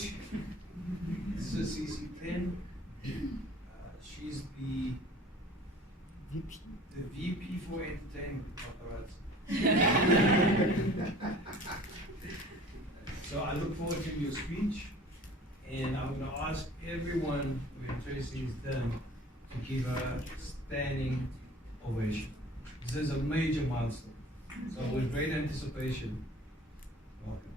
speech. This is CC10. She's the VP for entertainment. So I look forward to your speech, and I'm going to ask everyone when Tracy is done to give her a standing ovation. This is a major milestone. So with great anticipation, welcome.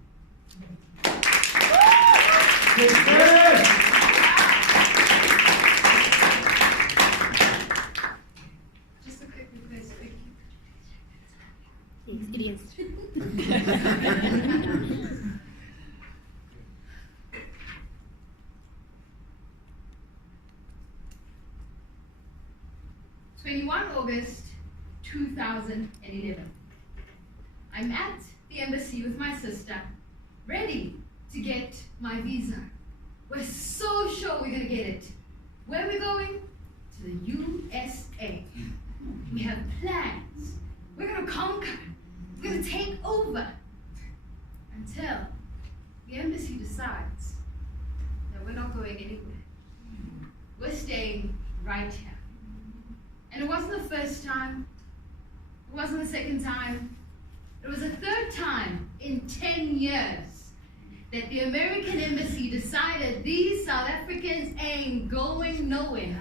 Just a quick request, thank you. Yes, it is. 21 August 2011. I'm at the embassy with my sister, ready to get my visa. We're so sure we're gonna get it. Where are we going? To the USA. We have plans. We're gonna conquer. We're gonna take over. Until the embassy decides that we're not going anywhere. We're staying right here. And it wasn't the first time, it wasn't the second time, it was the third time in 10 years that the American embassy decided these South Africans ain't going nowhere.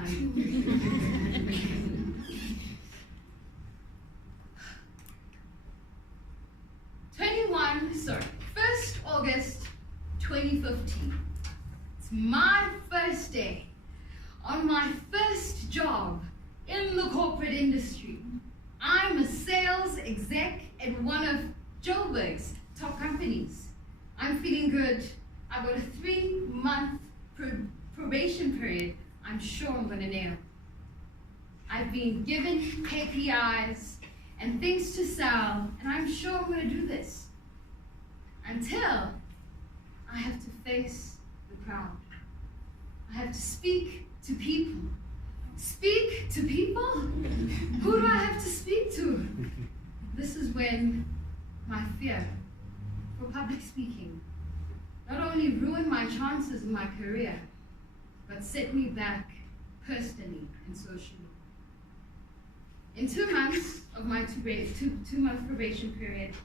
1st August 2015. It's my first day on my first job in the corporate industry. I'm a sales exec at one of Joburg's top companies. I'm feeling good. I've got a 3-month probation period I'm sure I'm gonna nail. I've been given KPIs and things to sell, and I'm sure I'm gonna do this until I have to face the crowd. I have to speak to people. Speak to people? Who do I have to speak to? This is when my fear for public speaking not only ruined my chances in my career, but set me back personally and socially. In 2 months of my two-month probation period,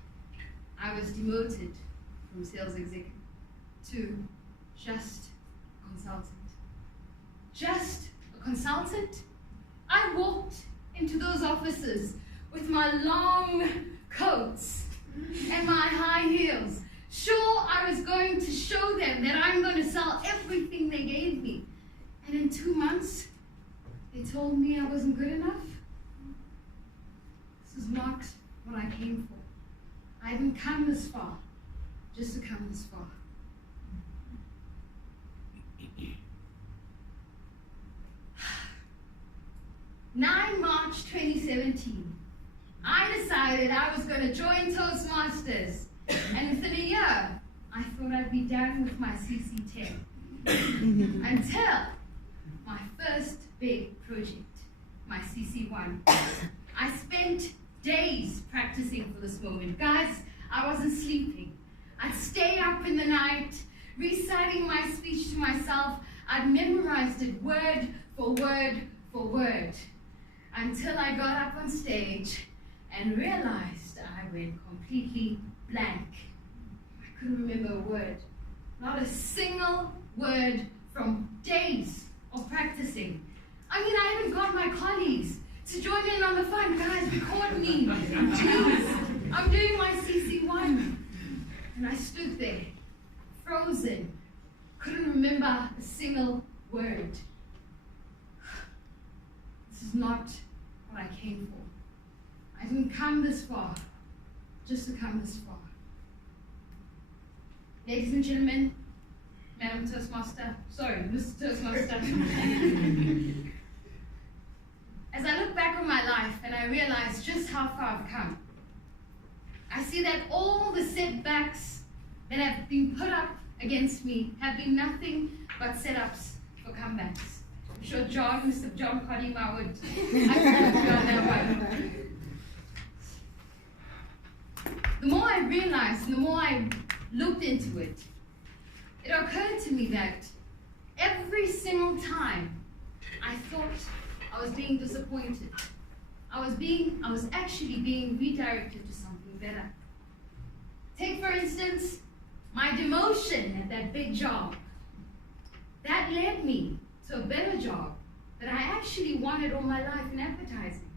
I was demoted from sales executive to just a consultant. Just a consultant? I walked into those offices with my long coats and my high heels. Sure, I was going to show them that I'm going to sell everything they gave me. And in 2 months, they told me I wasn't good enough. This is not what I came for. I didn't come this far just to come this far. March 2017, I decided I was going to join Toastmasters, and within a year, I thought I'd be done with my CC10 until my first big project, my CC1. I spent days practicing for this moment. Guys, I wasn't sleeping. I'd stay up in the night, reciting my speech to myself. I'd memorized it word for word for word, until I got up on stage and realized I went completely blank. I couldn't remember a word, not a single word from days of practicing. I mean, I even got my colleagues to join in on the fun. Guys, record me, please. I'm doing my CC1. And I stood there, frozen, couldn't remember a single word. This is not what I came for. I didn't come this far just to come this far. Ladies and gentlemen, Madam Toastmaster, sorry, Mr. Toastmaster. As I look back on my life and I realize just how far I've come, I see that all the setbacks that have been put up against me have been nothing but setups for comebacks. I'm sure Mr. John Kodima would agree on that one. The more I realized, and the more I looked into it, it occurred to me that every single time I thought I was being disappointed, I was actually being redirected to something better. Take, for instance, my demotion at that big job. That led me to a better job that I actually wanted all my life in advertising.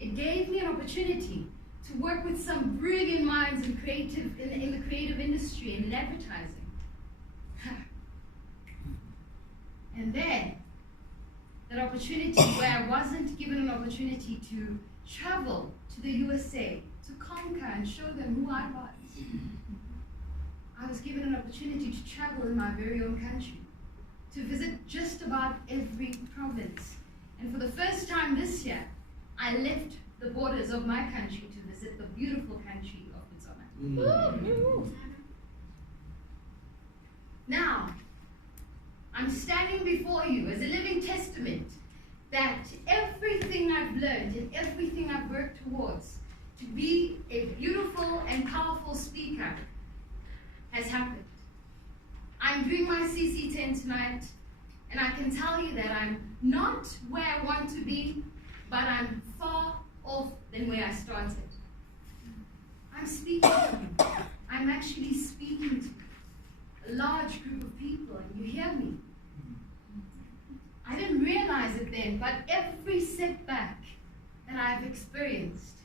It gave me an opportunity to work with some brilliant minds in the creative industry and in advertising. And then, that opportunity where I wasn't given an opportunity to travel to the USA, to conquer and show them who I was. I was given an opportunity to travel in my very own country, to visit just about every province. And for the first time this year, I left the borders of my country to visit the beautiful country of Botswana. Now, I'm standing before you as a living testament that everything I've learned and everything I've worked towards to be a beautiful and powerful speaker has happened. I'm doing my CC10 tonight, and I can tell you that I'm not where I want to be, but I'm far off than where I started. I'm speaking to you. I'm actually speaking to a large group of people, and you hear me. I didn't realize it then, but every setback that I've experienced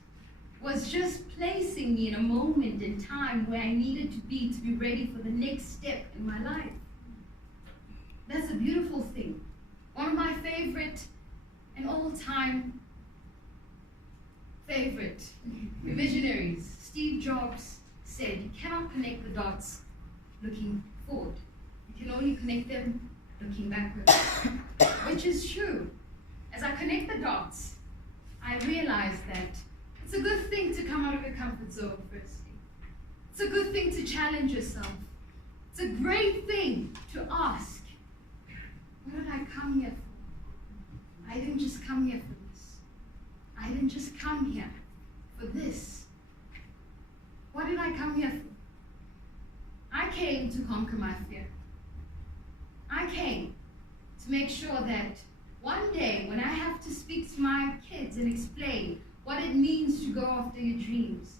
was just placing me in a moment in time where I needed to be ready for the next step in my life. That's a beautiful thing. One of my favorite and all-time favorite visionaries, Steve Jobs, said, you cannot connect the dots looking forward. You can only connect them looking backwards. Which is true. As I connect the dots, I realize that it's a good thing to come out of your comfort zone firstly. It's a good thing to challenge yourself. It's a great thing to ask, what did I come here for? I didn't just come here for this. I didn't just come here for this. What did I come here for? I came to conquer my fear. I came to make sure that one day when I have to speak to my kids and explain what it means to go after your dreams,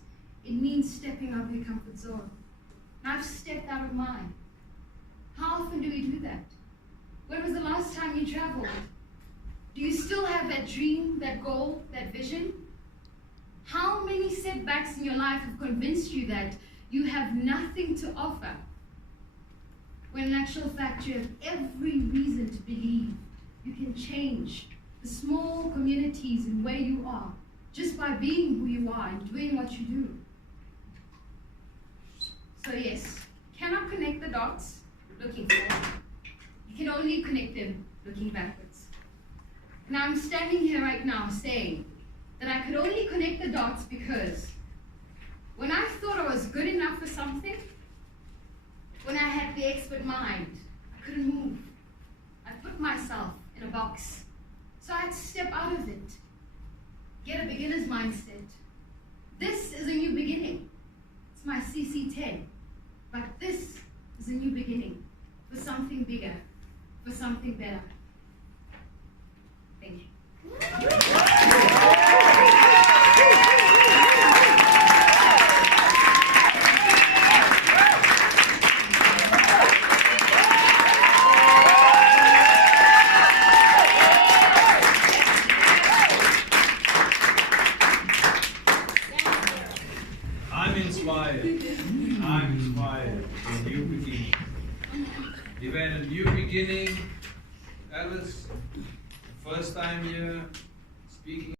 it means stepping out of your comfort zone. And I've stepped out of mine. How often do we do that? When was the last time you traveled? Do you still have that dream, that goal, that vision? How many setbacks in your life have convinced you that you have nothing to offer? When in actual fact you have every reason to believe you can change the small communities and where you are just by being who you are and doing what you do. So yes, you cannot connect the dots looking forward. You can only connect them looking backwards. And I'm standing here right now saying that I could only connect the dots because when I thought I was good enough for something, when I had the expert mind, I couldn't move. I put myself in a box. So I had to step out of it. Get a beginner's mindset. This is a new beginning. It's my CC10. But this is a new beginning for something bigger, for something better. Thank you. I'm inspired. A new beginning. You've had a new beginning, Alice. First time here speaking.